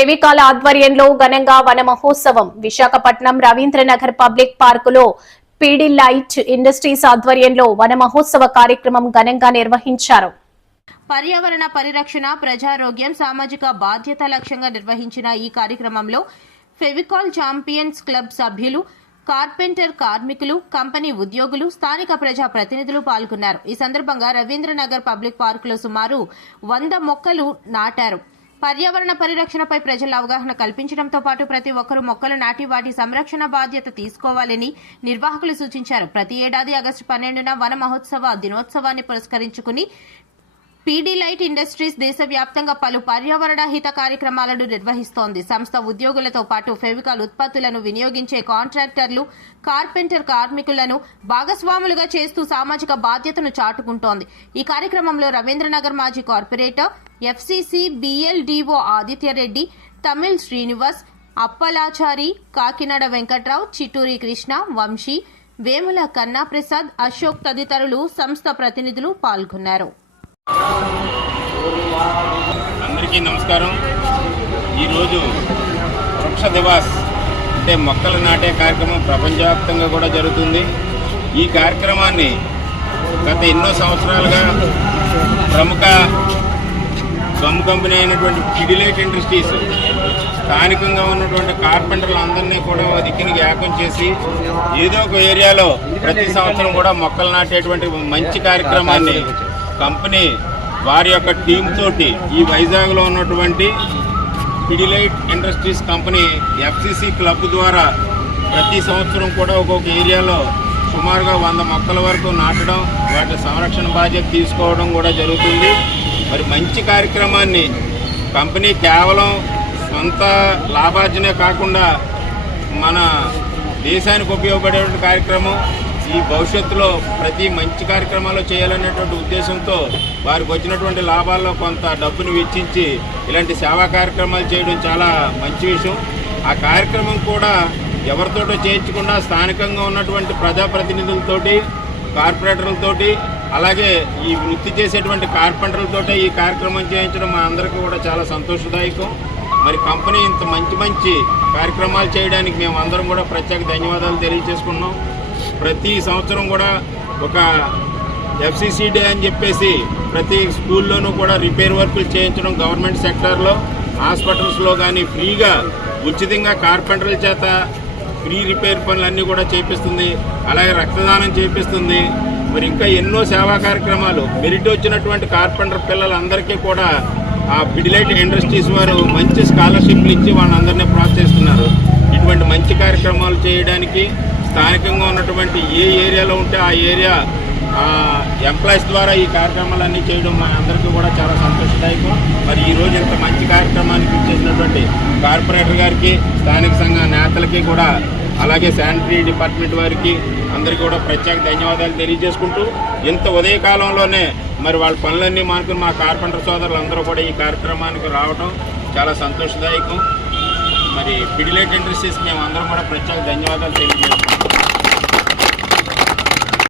ఫెవికాల్ ఆధ్వర్యంలో ఘనంగా వన మహోత్సవం విశాఖపట్నం రవీంద్రనగర్ పబ్లిక్ పార్కులో పీడీలైట్ ఇండస్ట్రీస్ ఆధ్వర్యంలో వన మహోత్సవ కార్యక్రమం ఘనంగా నిర్వహించారు. పర్యావరణ పరిరక్షణ, ప్రజారోగ్యం, సామాజిక బాధ్యత లక్ష్యంగా నిర్వహించిన ఈ కార్యక్రమంలో ఫెవికాల్ ఛాంపియన్స్ క్లబ్ సభ్యులు, కార్పెంటర్ కార్మికులు, కంపెనీ ఉద్యోగులు, స్థానిక ప్రజా ప్రతినిధులు పాల్గొన్నారు. ఈ సందర్భంగా రవీంద్రనగర్ పబ్లిక్ పార్కులో సుమారు 100 మొక్కలు నాటారు. పర్యావరణ పరిరక్షణపై ప్రజల అవగాహన కల్పించడంతో పాటు ప్రతి ఒక్కరూ మొక్కలు నాటి వాటి సంరక్షణ బాధ్యత తీసుకోవాలని నిర్వాహకులు సూచించారు. ప్రతి ఏడాది ఆగస్టు 12న వన మహోత్సవ దినోత్సవాన్ని పురస్కరించుకుని పీడీలైట్ ఇండస్ట్రీస్ దేశవ్యాప్తంగా పలు పర్యావరణ హిత కార్యక్రమాలను నిర్వహిస్తోంది. సంస్థ ఉద్యోగులతో పాటు ఫెవికాల్ ఉత్పత్తులను వినియోగించే కాంట్రాక్టర్లు, కార్పెంటర్ కార్మికులను భాగస్వాములుగా చేస్తూ సామాజిక బాధ్యతను చాటుకుంటోంది. ఈ కార్యక్రమంలో రవీంద్రనగర్ మాజీ corporator, FCC BLDO Aditya Reddy, Tamil Srinivas, Appalachari, Kakinada Venkatrao, Chitturi Krishna, Vamsi, Vemula Kannaprasad, Ashok తదితరులు సంస్థ ప్రతినిధులు పాల్గొన్నారు. అందరికీ నమస్కారం. ఈరోజు వృక్ష దివాస్ అంటే మొక్కలు నాటే కార్యక్రమం ప్రపంచవ్యాప్తంగా కూడా జరుగుతుంది. ఈ కార్యక్రమాన్ని గత ఎన్నో సంవత్సరాలుగా ప్రముఖ గమ్ కంపెనీ అయినటువంటి పీడీలైట్ ఇండస్ట్రీస్ స్థానికంగా ఉన్నటువంటి కార్పెంటర్లు అందరినీ కూడా దిక్కునికి ఏకం చేసి ఏదో ఒక ఏరియాలో ప్రతి సంవత్సరం కూడా మొక్కలు నాటేటువంటి మంచి కార్యక్రమాన్ని కంపెనీ వారి యొక్క టీం తోటి ఈ వైజాగ్లో ఉన్నటువంటి పీడీలైట్ ఇండస్ట్రీస్ కంపెనీ FCC క్లబ్ ద్వారా ప్రతి సంవత్సరం కూడా ఒక్కొక్క ఏరియాలో సుమారుగా 100 మొక్కల వరకు నాటడం, వాటి సంరక్షణ బాధ్యత తీసుకోవడం కూడా జరుగుతుంది. మరి మంచి కార్యక్రమాన్ని కంపెనీ కేవలం సొంత లాభార్జనే కాకుండా మన దేశానికి ఉపయోగపడేటువంటి కార్యక్రమం ఈ భవిష్యత్తులో ప్రతి మంచి కార్యక్రమాలు చేయాలనేటువంటి ఉద్దేశంతో వారికి వచ్చినటువంటి లాభాల్లో కొంత డబ్బును వెచ్చించి ఇలాంటి సేవా కార్యక్రమాలు చేయడం చాలా మంచి విషయం. ఆ కార్యక్రమం కూడా ఎవరితోటో చేయించకుండా స్థానికంగా ఉన్నటువంటి ప్రజాప్రతినిధులతోటి, కార్పొరేటర్లతోటి, అలాగే ఈ వృత్తి చేసేటువంటి కార్పెంటర్లతోటే ఈ కార్యక్రమం చేయించడం మా అందరికీ కూడా చాలా సంతోషదాయకం. మరి కంపెనీ ఇంత మంచి కార్యక్రమాలు చేయడానికి మేము అందరం కూడా ప్రత్యేక ధన్యవాదాలు తెలియజేసుకున్నాం. ప్రతి సంవత్సరం కూడా ఒక FCC డే అని చెప్పేసి ప్రతి స్కూల్లోనూ కూడా రిపేర్ వర్కులు చేయించడం, గవర్నమెంట్ సెక్టార్లో హాస్పిటల్స్లో కానీ ఫ్రీగా ఉచితంగా కార్పెంటర్ల చేత ఫ్రీ రిపేర్ పనులన్నీ కూడా చేపిస్తుంది. అలాగే రక్తదానం చేపిస్తుంది. మరి ఇంకా ఎన్నో సేవా కార్యక్రమాలు మెరిట్ వచ్చినటువంటి కార్పెంటర్ పిల్లలందరికీ కూడా ఆ పీడీలైట్ ఇండస్ట్రీస్ వారు మంచి స్కాలర్షిప్లు ఇచ్చి వాళ్ళందరినీ ప్రోత్సహిస్తున్నారు. ఇటువంటి మంచి కార్యక్రమాలు చేయడానికి స్థానికంగా ఉన్నటువంటి ఏ ఏరియాలో ఉంటే ఆ ఏరియా ఎంప్లాయీస్ ద్వారా ఈ కార్యక్రమాలన్నీ చేయడం మా అందరికీ కూడా చాలా సంతోషదాయకం. మరి ఈరోజు ఇంత మంచి కార్యక్రమానికి ఇచ్చేసినటువంటి కార్పొరేటర్ గారికి, స్థానిక సంఘ నేతలకి కూడా, అలాగే శానిటరీ డిపార్ట్మెంట్ వారికి అందరికీ కూడా ప్రత్యేక ధన్యవాదాలు తెలియజేసుకుంటూ, ఇంత ఉదయకాలంలోనే మరి వాళ్ళ పనులన్నీ మానుకుని మా కార్పెంటర్ సోదరులు అందరూ కూడా ఈ కార్యక్రమానికి రావడం చాలా సంతోషదాయకం. మరి పీడీలైట్ ఇండస్ట్రీస్ మేము అందరం కూడా ప్రత్యేక ధన్యవాదాలు తెలియజేస్తున్నాం.